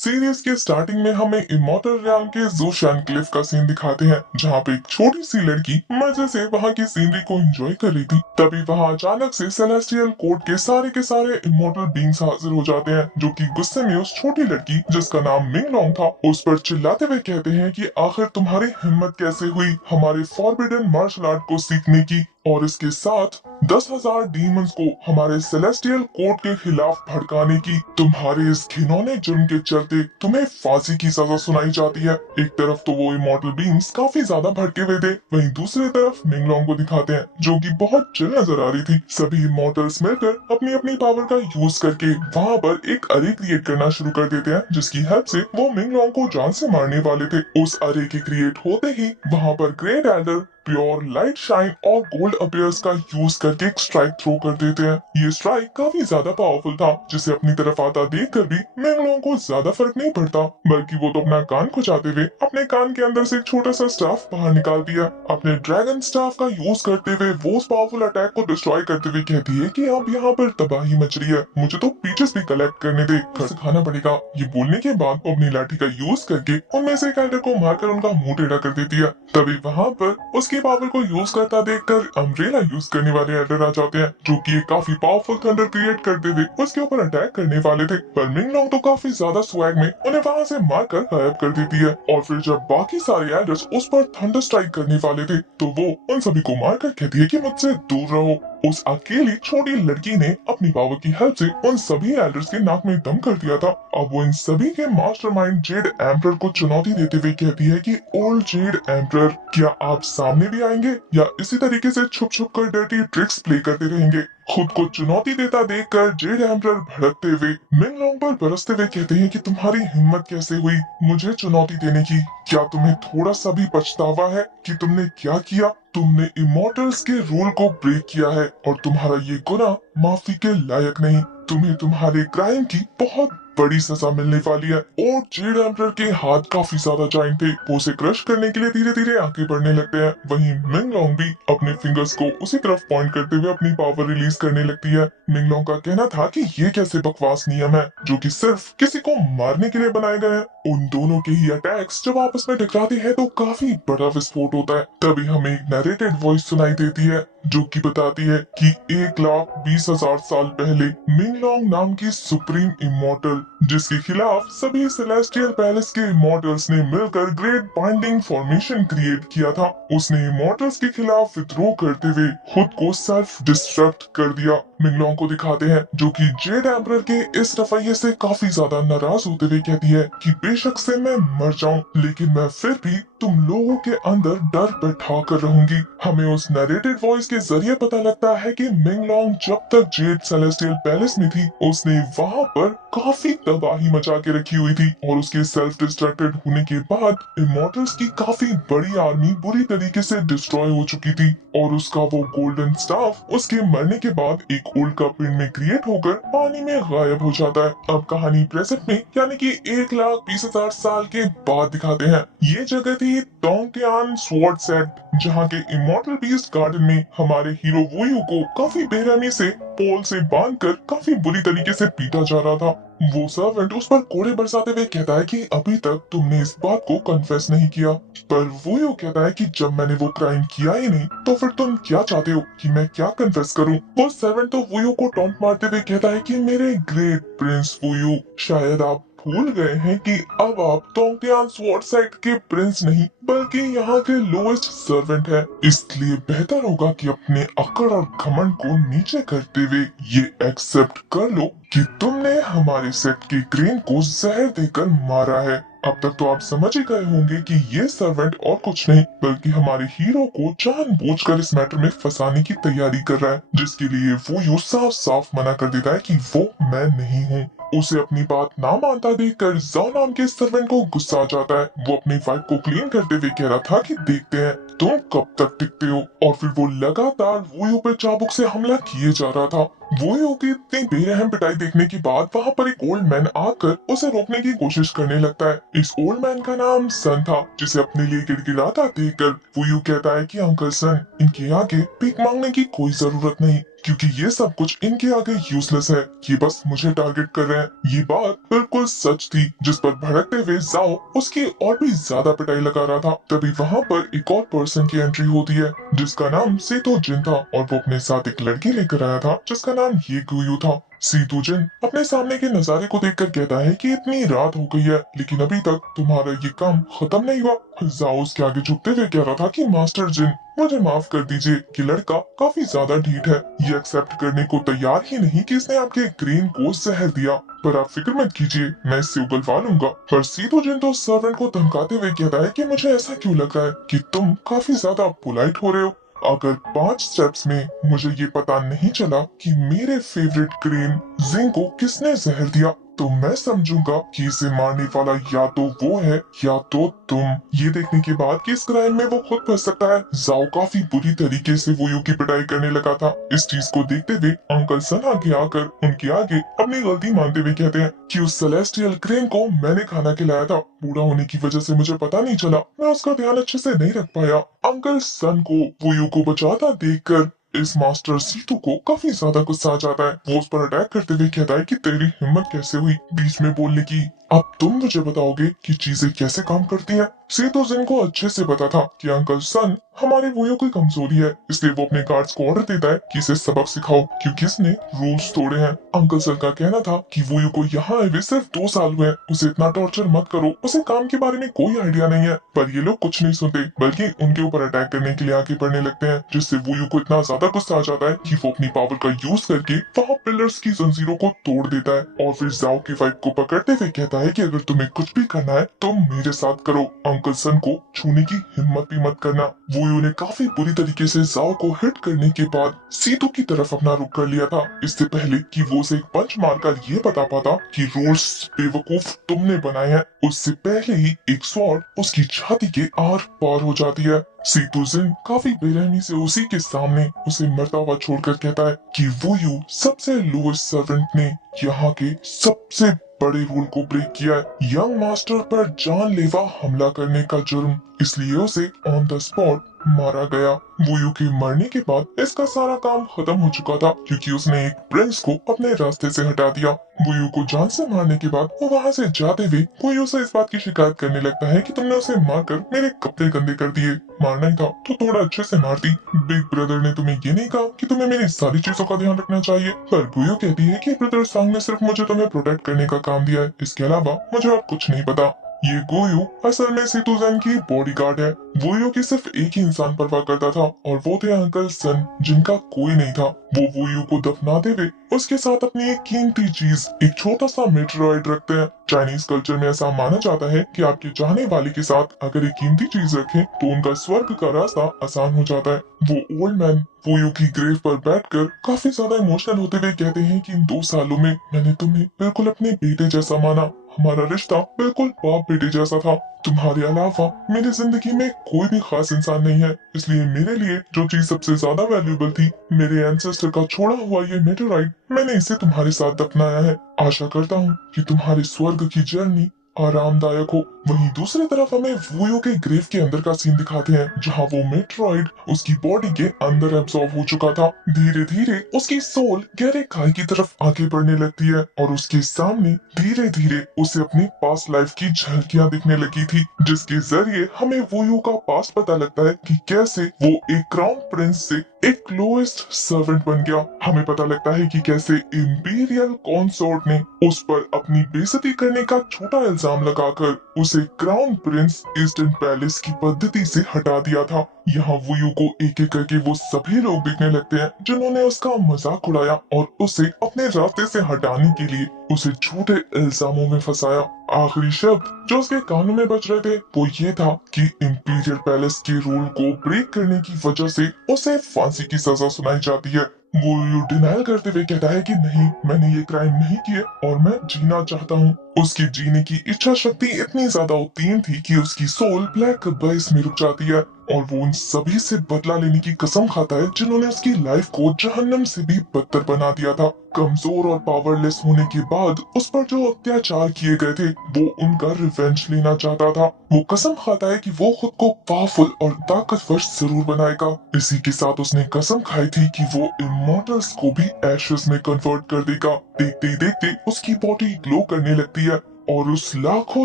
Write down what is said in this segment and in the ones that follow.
Series के starting में हमें इमॉर्टल रियाल के ज़ोशियान क्लिफ का सीन दिखाते हैं, जहाँ पे एक छोटी सी लड़की मजे से वहाँ की सीनरी को एंजॉय कर रही थी। तभी वहाँ अचानक से सेलेस्टियल कोर्ट के सारे इमॉर्टल बींग्स हाजिर हो जाते हैं, जो कि गुस्से में उस छोटी लड़की जिसका नाम मिंग लॉन्ग था उस पर चिल्लाते हुए कहते हैं कि आखिर तुम्हारी हिम्मत कैसे हुई हमारे फॉरबिडन मार्शल आर्ट को सीखने की, और इसके साथ 10,000 डीमंस को हमारे सेलेस्टियल कोर्ट के खिलाफ भड़काने की। तुम्हारे इस घिनौने जुर्म के चलते तुम्हें फांसी की सजा सुनाई जाती है। एक तरफ तो वो इमॉर्टल बींग्स काफी ज्यादा भड़के हुए थे, वहीं दूसरी तरफ मिंगलोंग को दिखाते हैं जो कि बहुत चिल नजर आ रही थी। सभी इमॉर्टल्स मिलकर अपनी अपनी पावर का यूज करके वहाँ पर एक अरे क्रिएट करना शुरू कर देते हैं, जिसकी हेल्प से वो मिंगलोंग को जान से मारने वाले थे। उस अरे के क्रिएट होते ही वहाँ पर great Elder pure light shine और गोल्ड अपियर्स का यूज करके एक स्ट्राइक थ्रो कर देते हैं। ये स्ट्राइक काफी ज्यादा पावरफुल था, जिसे अपनी तरफ आता देखकर भी मैंगलों को ज्यादा फर्क नहीं पड़ता, बल्कि वो तो अपना कान खुजाते हुए अपने कान के अंदर से एक छोटा सा स्टाफ बाहर निकाल दिया। अपने ड्रैगन स्टाफ का यूज करते हुए वो उस पावरफुल अटैक को डिस्ट्रॉय करते हुए कहती है कि अब यहाँ पर तबाही मच रही है, मुझे तो पीचेस भी कलेक्ट करने दे, घर से खाना पड़ेगा। ये बोलने के बाद वो अपनी लाठी का यूज करके उनमें से एक एल्डर को मारकर उनका मुंह टेढ़ा कर देती है। तभी वहाँ पर उसकी पावर को यूज करता देखकर अम्ब्रेला यूज करने वाले एल्डर आ जाते हैं, जो कि एक काफी पावरफुल थंडर क्रिएट करते हुए उसके ऊपर अटैक करने वाले थे। पर मिंगलोंग तो काफी ज्यादा स्वैग में उन्हें वहाँ से मारकर गायब कर देती है। और फिर जब बाकी सारे एल्डर्स उस पर थंडर स्ट्राइक करने वाले थे, तो वो उन सभी को मारकर कहती है कि मुझसे दूर रहो। उस अकेली छोटी लड़की ने अपनी पावर की हेल्प से उन सभी एल्डर्स के नाक में दम कर दिया था। अब वो इन सभी के मास्टरमाइंड जेड एम्परर को चुनौती देते हुए कहती है कि ओल्ड जेड एम्परर, क्या आप सामने भी आएंगे या इसी तरीके से छुप छुप कर डर्टी ट्रिक्स प्ले करते रहेंगे। खुद को चुनौती देता देखकर जेड एम्परर भड़कते हुए मिंगलोंग पर बरसते हुए कहते हैं कि तुम्हारी हिम्मत कैसे हुई मुझे चुनौती देने की, क्या तुम्हें थोड़ा सा भी पछतावा है कि तुमने क्या किया। तुमने इमॉर्टल्स के रूल को ब्रेक किया है और तुम्हारा ये गुनाह माफी के लायक नहीं। तुम्हें तुम्हारे क्राइम की बहुत बड़ी सजा मिलने वाली है। और जेड एम्परर के हाथ काफी ज्यादा जाइंट थे, वो उसे क्रश करने के लिए धीरे धीरे आगे बढ़ने लगते हैं। वहीं मिंगलोंग भी अपने फिंगर्स को उसी तरफ पॉइंट करते हुए अपनी पावर रिलीज करने लगती है। मिंगलोंग का कहना था कि ये कैसे बकवास नियम है जो कि सिर्फ किसी को मारने के लिए बनाए गए हैं। उन दोनों के ही अटैक्स जब आपस में टकराते हैं तो काफी बड़ा विस्फोट होता है। तभी हमें एक नरेटेड वॉइस सुनाई देती है जो कि बताती है कि 1,20,000 साल पहले मिंगलोंग नाम की सुप्रीम इमॉर्टल, जिसके खिलाफ सभी सेलेस्टियल पैलेस के इमॉर्टल्स ने मिलकर ग्रेट बाइंडिंग फॉर्मेशन क्रिएट किया था, उसने इमॉर्टल्स के खिलाफ विद्रोह करते हुए खुद को सेल्फ डिस्ट्रक्ट कर दिया। मिंगलोंग को दिखाते हैं जो कि जेड एम्परर के इस रवैये से काफी ज्यादा नाराज होते हुए कहती है कि बेशक से मैं मर जाऊं, लेकिन मैं फिर भी तुम लोगों के अंदर डर बैठा कर रहूंगी। हमें उस नरेटेड वॉइस के जरिए पता लगता है कि मिंगलोंग जब तक जेड सेलेस्टियल पैलेस में थी उसने वहाँ पर काफी तबाही मचा के रखी हुई थी, और उसके सेल्फ डिस्ट्रक्टेड होने के बाद इमॉर्टल्स की काफी बड़ी आर्मी बुरी तरीके से डिस्ट्रॉय हो चुकी थी, और उसका वो गोल्डन स्टाफ उसके मरने के बाद एक उल्का का पिंड में क्रिएट होकर पानी में गायब हो जाता है। अब कहानी प्रेजेंट में यानी कि 1,20,000 साल के बाद दिखाते हैं। ये जगह थी टोंगटियान स्वॉर्ड सेट, जहाँ के इमॉर्टल बीस्ट गार्डन में हमारे हीरो वुयू को काफी बेरहमी से पोल से बांधकर काफी बुरी तरीके से पीटा जा रहा था। वो सर्वेंट उस पर कोड़े बरसाते हुए कहता है कि अभी तक तुमने इस बात को कन्फेस नहीं किया, पर वो कहता है कि जब मैंने वो क्राइम किया ही नहीं तो फिर तुम क्या चाहते हो कि मैं क्या कन्फेस करूं। वो सर्वेंट तो वुयू को टॉन्ट मारते हुए कहता है कि मेरे ग्रेट प्रिंस वुयू, शायद आप भूल गए हैं कि अब आप टोंगटियान स्वॉर्ड साइड के प्रिंस नहीं बल्कि यहाँ के लोएस्ट सर्वेंट हैं। इसलिए बेहतर होगा कि अपने अकड़ और घमंड को नीचे करते हुए ये एक्सेप्ट कर लो कि तुमने हमारे सेट के ग्रेन को जहर देकर मारा है। अब तक तो आप समझ ही गए होंगे कि ये सर्वेंट और कुछ नहीं बल्कि हमारे हीरो को जानबूझकर इस मैटर में फंसाने की तैयारी कर रहा है, जिसके लिए वो यूं साफ साफ मना कर देता है कि वो मैं नहीं हूँ। उसे अपनी बात ना मानता देखकर जाओ नाम के सर्वेंट को गुस्सा आ जाता है। वो अपनी वाइफ को क्लीन करते हुए कह रहा था कि देखते हैं तुम कब तक टिकते हो, और फिर वो लगातार वुयू पर चाबुक से हमला किए जा रहा था। वो यूं की इतनी बेरहम पिटाई देखने के बाद वहाँ पर एक ओल्ड मैन आकर उसे रोकने की कोशिश करने लगता है। इस ओल्ड मैन का नाम सन था, जिसे अपने लिए गिड़गिड़ाता देखकर वो यूं कहता है कि अंकल सन, इनके आगे भीख मांगने की कोई जरूरत नहीं, क्योंकि ये सब कुछ इनके आगे यूजलेस है। ये बस मुझे टारगेट कर रहे हैं। ये बात बिल्कुल सच थी, जिस पर भड़कते हुए जाओ उसकी और भी ज्यादा पिटाई लगा रहा था। तभी वहाँ पर एक और पर्सन की एंट्री होती है, जिसका नाम सेतो जिन था, और वो अपने साथ एक लड़की लेकर आया था जिसका नाम ये गुयू था। सीतू जिन अपने सामने के नजारे को देखकर कहता है कि इतनी रात हो गई है, लेकिन अभी तक तुम्हारा ये काम खत्म नहीं हुआ। जाओ उसके आगे झुकते हुए कह रहा था कि मास्टर जिन, मुझे माफ कर दीजिए कि लड़का काफी ज्यादा ढीठ है। ये एक्सेप्ट करने को तैयार ही नहीं कि इसने आपके ग्रीन को जहर दिया, पर आप फिक्र मत कीजिए, मैं इससे उगलवा लूंगा। पर सीतो जिन तो सर्वेंट को धमकाते हुए कहता है कि मुझे ऐसा क्यों लग रहा है कि तुम काफी ज्यादा पोलाइट हो रहे हो। अगर 5 स्टेप्स में मुझे ये पता नहीं चला कि मेरे फेवरेट ग्रीन जिंग को किसने जहर दिया, तो मैं समझूंगा कि इसे मारने वाला या तो वो है या तो तुम। ये देखने के बाद कि इस क्राइम में वो खुद फंस सकता है, जाओ काफी बुरी तरीके से वो यू की पिटाई करने लगा था। इस चीज को देखते हुए अंकल सन आगे आकर उनके आगे अपनी गलती मानते हुए कहते हैं कि उस सेलेस्टियल क्रेन को मैंने खाना खिलाया था, बूढ़ा होने की वजह से मुझे पता नहीं चला, मैं उसका ध्यान अच्छे से नहीं रख पाया। अंकल सन को वो यू को बचाता देखकर इस मास्टर सीतू को काफी ज्यादा गुस्सा आ जाता है। वो उस पर अटैक करते हुए कहता है कि तेरी हिम्मत कैसे हुई बीच में बोलने की, अब तुम मुझे बताओगे कि चीजें कैसे काम करती हैं। सीतू जिन को अच्छे से पता था कि अंकल सन हमारे वोयो की कमजोरी है, इसलिए वो अपने गार्ड्स को ऑर्डर देता है कि इसे सबक सिखाओ, क्योंकि इसने रूल्स तोड़े हैं। अंकल सन का कहना था कि वोयो को यहाँ आए हुए सिर्फ 2 साल हुए हैं, उसे इतना टॉर्चर मत करो, उसे काम के बारे में कोई आइडिया नहीं है। पर ये लोग कुछ नहीं सुनते, बल्कि उनके ऊपर अटैक करने के लिए आगे बढ़ने लगते हैं, जिससे वोयो को इतना ज्यादा गुस्सा आ जाता है कि वो अपनी पावर का यूज करके वहाँ पिलर्स की जंजीरों को तोड़ देता है और फिर जाओ की वाइफ को पकड़ते हुए कहता है कि अगर तुम्हें कुछ भी करना है तो मेरे साथ करो, अंकल सन को छूने की हिम्मत भी मत करना। वोयो ने काफी बुरी तरीके से जाओ को हिट करने के बाद सीतू की तरफ अपना रुख कर लिया था, इससे पहले कि वो उसे एक पंच मारकर ये बता पाता कि रूल्स बेवकूफ तुमने बनाए हैं। उससे पहले ही एक स्वॉर्ड उसकी छाती के आर पार हो जाती है। सीतू जिन काफी बेरहमी से उसी के सामने उसे मरता हुआ छोड़कर कहता है कि वो यू सबसे लोएस्ट सर्वेंट ने यहाँ के सबसे बड़े रूल को ब्रेक किया है, यंग मास्टर पर जानलेवा हमला करने का जुर्म, इसलिए उसे ऑन द स्पॉट मारा गया। वोयू के मरने के बाद इसका सारा काम खत्म हो चुका था, क्योंकि उसने एक प्रिंस को अपने रास्ते से हटा दिया। वोयू को जान से मारने के बाद वो वहाँ से जाते हुए वोयू से इस बात की शिकायत करने लगता है कि तुमने उसे मारकर मेरे कपड़े गंदे कर दिए, मारना ही था तो थोड़ा अच्छे से मारती। बिग ब्रदर ने तुम्हें ये नहीं कहा कि तुम्हें मेरी सारी चीजों का ध्यान रखना चाहिए। पर वोयू कहती है कि ब्रदर सांग ने सिर्फ मुझे तुम्हें प्रोटेक्ट करने का काम दिया है, इसके अलावा मुझे और कुछ नहीं पता। ये गोयू असल में सीतुजन की बॉडीगार्ड है। वोयू की सिर्फ एक ही इंसान परवाह करता था, और वो थे अंकल सन, जिनका कोई नहीं था। वो वोयू को दफनाते हुए उसके साथ अपनी एक कीमती चीज, एक छोटा सा मेटेरॉइड रखते हैं। चाइनीज कल्चर में ऐसा माना जाता है कि आपके चाहने वाले के साथ अगर एक कीमती चीज रखें तो उनका स्वर्ग का रास्ता आसान हो जाता है। वो ओल्ड मैन वोयू की ग्रेव पर बैठकर काफी ज्यादा इमोशनल होते हुए कहते हैं कि इन 2 सालों में मैंने तुम्हें बिल्कुल अपने बेटे जैसा माना, हमारा रिश्ता बिल्कुल बाप बेटे जैसा था। तुम्हारे अलावा मेरी जिंदगी में कोई भी खास इंसान नहीं है, इसलिए मेरे लिए जो चीज सबसे ज्यादा वैल्यूएबल थी, मेरे एंसेस्टर का छोड़ा हुआ ये मेटेराइट, मैंने इसे तुम्हारे साथ दफनाया है। आशा करता हूँ कि तुम्हारे स्वर्ग की जर्नी आरामदायक हो। वहीं दूसरी तरफ हमें वोयो के ग्रेव के अंदर का सीन दिखाते हैं, जहां वो मेट्रॉइड उसकी बॉडी के अंदर एब्सॉर्ब हो चुका था। धीरे धीरे उसकी सोल गहरे खाई की तरफ आगे बढ़ने लगती है, और उसके सामने धीरे धीरे उसे अपनी पास्ट लाइफ की झलकियां दिखने लगी थी, जिसके जरिए हमें वोयो का पास्ट पता लगता है कि कैसे वो एक क्राउन प्रिंस से एक लोएस्ट सर्वेंट बन गया। हमें पता लगता है कि कैसे इंपीरियल कॉन्सोर्ट ने उस पर अपनी बेइज्जती करने का छोटा इल्जाम लगाकर उसे क्राउन प्रिंस ईस्टर्न पैलेस की पद्धति से हटा दिया था। यहाँ वोयू को एक एक करके वो सभी लोग दिखने लगते हैं जिन्होंने उसका मजाक उड़ाया और उसे अपने रास्ते से हटाने के लिए उसे झूठे इल्जामों में फंसाया। आखिरी शब्द जो उसके कानों में बज रहे थे वो ये था कि इंपीरियल पैलेस के रूल को ब्रेक करने की वजह से उसे फांसी की सजा सुनाई जाती है। वो डिनायल करते हुए कहता है कि नहीं, मैंने ये क्राइम नहीं किए और मैं जीना चाहता हूँ। उसकी जीने की इच्छा शक्ति इतनी ज्यादा उत्तीर्ण थी कि उसकी सोल ब्लैक अबाइस में रुक जाती है। और वो उन सभी से बदला लेने की कसम खाता है जिन्होंने उसकी लाइफ को जहन्नम से भी बदतर बना दिया था। कमजोर और पावरलेस होने के बाद उस पर जो अत्याचार किए गए थे वो उनका रिवेंज लेना चाहता था। वो कसम खाता है कि वो खुद को पावरफुल और ताकतवर जरूर बनाएगा। इसी के साथ उसने कसम खाई थी कि वो इमॉर्टल्स को भी एशेस में कन्वर्ट कर देगा। देखते ही देखते उसकी बॉडी ग्लो करने लगती है और उस लाखों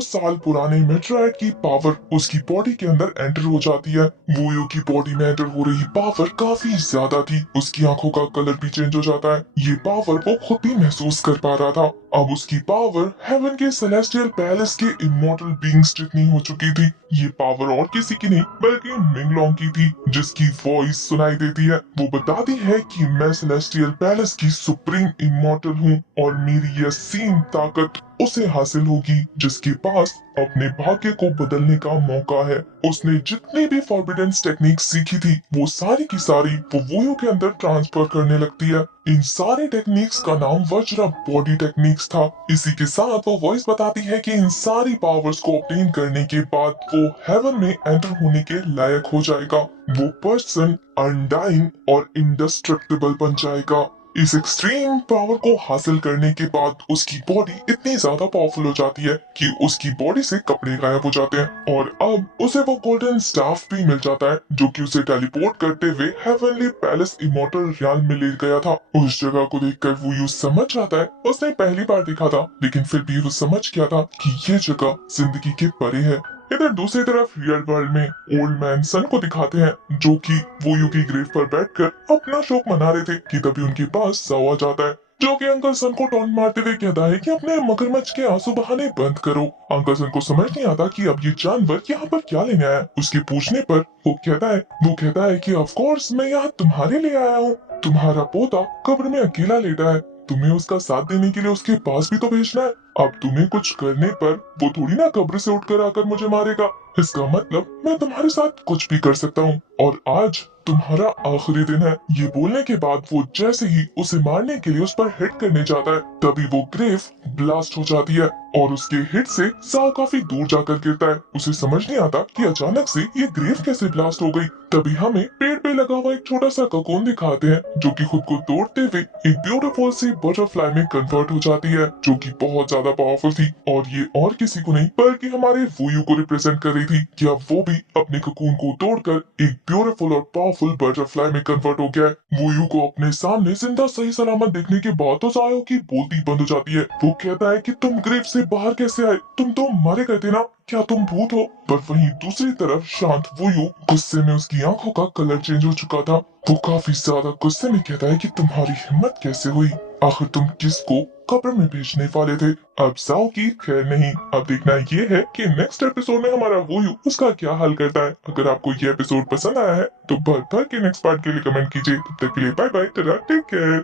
साल पुराने मेट्राइड की पावर उसकी बॉडी के अंदर एंटर हो जाती है। वोयो की बॉडी में एंटर हो रही पावर काफी ज्यादा थी। उसकी आंखों का कलर भी चेंज हो जाता है। ये पावर वो खुद भी महसूस कर पा रहा था। अब उसकी पावर हेवन के सेलेस्टियल पैलेस के इमॉर्टल बीइंग्स जितनी हो चुकी थी। ये पावर और किसी की नहीं बल्कि मिंगलोंग की थी, जिसकी वॉइस सुनाई देती है। वो बताती है कि मैं सेलेस्टियल पैलेस की सुप्रीम इमॉर्टल हूँ और मेरी यह असीम ताकत उसे हासिल होगी जिसके पास अपने भाग्य को बदलने का मौका है। उसने जितनी भी फॉरबिडन टेक्निक सीखी थी वो सारी की सारी वो वोयो के अंदर ट्रांसफर करने लगती है। इन सारे टेक्निक्स का नाम वज्रा बॉडी टेक्निक्स था। इसी के साथ वो वॉइस बताती है कि इन सारी पावर्स को ऑब्टेन करने के बाद वो हेवन में एंटर होने के लायक हो जाएगा। वो पर्सन अनडाइंग और इंडेस्ट्रक्टिबल बन जाएगा। इस एक्सट्रीम पावर को हासिल करने के बाद उसकी बॉडी इतनी ज्यादा पावरफुल हो जाती है कि उसकी बॉडी से कपड़े गायब हो जाते हैं और अब उसे वो गोल्डन स्टाफ भी मिल जाता है जो कि उसे टेलीपोर्ट करते हुए हेवनली पैलेस इमॉर्टल रियल में ले गया था। उस जगह को देखकर वो यूं समझ जाता है, उसने पहली बार देखा था लेकिन फिर भी वो समझ गया था कि ये जगह जिंदगी के परे है। इधर दूसरी तरफ रियल वर्ल्ड में ओल्ड मैन सन को दिखाते हैं जो कि वोयू की ग्रेव पर बैठकर अपना शोक मना रहे थे कि तभी उनके पास साओ आ जाता है जो कि अंकल सन को टॉन्ट मारते हुए कहता है कि अपने मगरमच्छ के आंसू बहाने बंद करो। अंकल सन को समझ नहीं आता कि अब ये जानवर यहाँ पर क्या लेने आया। उसके पूछने पर वो कहता है कि ऑफ कोर्स मैं यहाँ तुम्हारे लिए आया हूँ। तुम्हारा पोता कब्र में अकेला लेटा है, तुम्हें उसका साथ देने के लिए उसके पास भी तो भेजना है। अब तुम्हें कुछ करने पर वो थोड़ी ना कब्र से उठकर आकर मुझे मारेगा। इसका मतलब मैं तुम्हारे साथ कुछ भी कर सकता हूँ और आज तुम्हारा आखिरी दिन है। ये बोलने के बाद वो जैसे ही उसे मारने के लिए उस पर हिट करने जाता है तभी वो ग्रेव ब्लास्ट हो जाती है और उसके हिट से साओ काफी दूर जाकर गिरता है। उसे समझ नहीं आता कि अचानक से ये ग्रेव कैसे ब्लास्ट हो गई। तभी हमें पेड़ पे लगा हुआ एक छोटा सा ककोन दिखाते हैं जो कि खुद को तोड़ते हुए एक ब्यूटीफुल सी बटरफ्लाई में कन्वर्ट हो जाती है जो कि बहुत ज्यादा पावरफुल थी और ये और किसी को नहीं बल्कि हमारे वोयू को रिप्रेजेंट कर रही थी कि अब वो भी अपने ककून को तोड़कर एक ब्यूटीफुल और पावरफुल बटरफ्लाई में कन्वर्ट हो गया है। वोयू को अपने सामने जिंदा सही सलामत देखने के बाद तो सायो की बोलती बंद हो जाती है। वो कहता है कि तुम ग्रेव से बाहर कैसे आए, तुम तो मारे गए थे ना, क्या तुम भूत हो। पर वहीं दूसरी तरफ शांत वोयू गुस्से में उसकी आंखों का कलर चेंज हो चुका था। वो काफी ज्यादा गुस्से में कहता है कि तुम्हारी हिम्मत कैसे हुई, आखिर तुम किसको कब्र में भेजने वाले थे। अब साओ की खैर नहीं। अब देखना ये है कि नेक्स्ट एपिसोड में हमारा वोयू उसका क्या हाल करता है। अगर आपको ये एपिसोड पसंद आया है तो भर भर के नेक्स्ट पार्ट के लिए कमेंट कीजिए। तब तक के लिए बाय बाय, टेक केयर।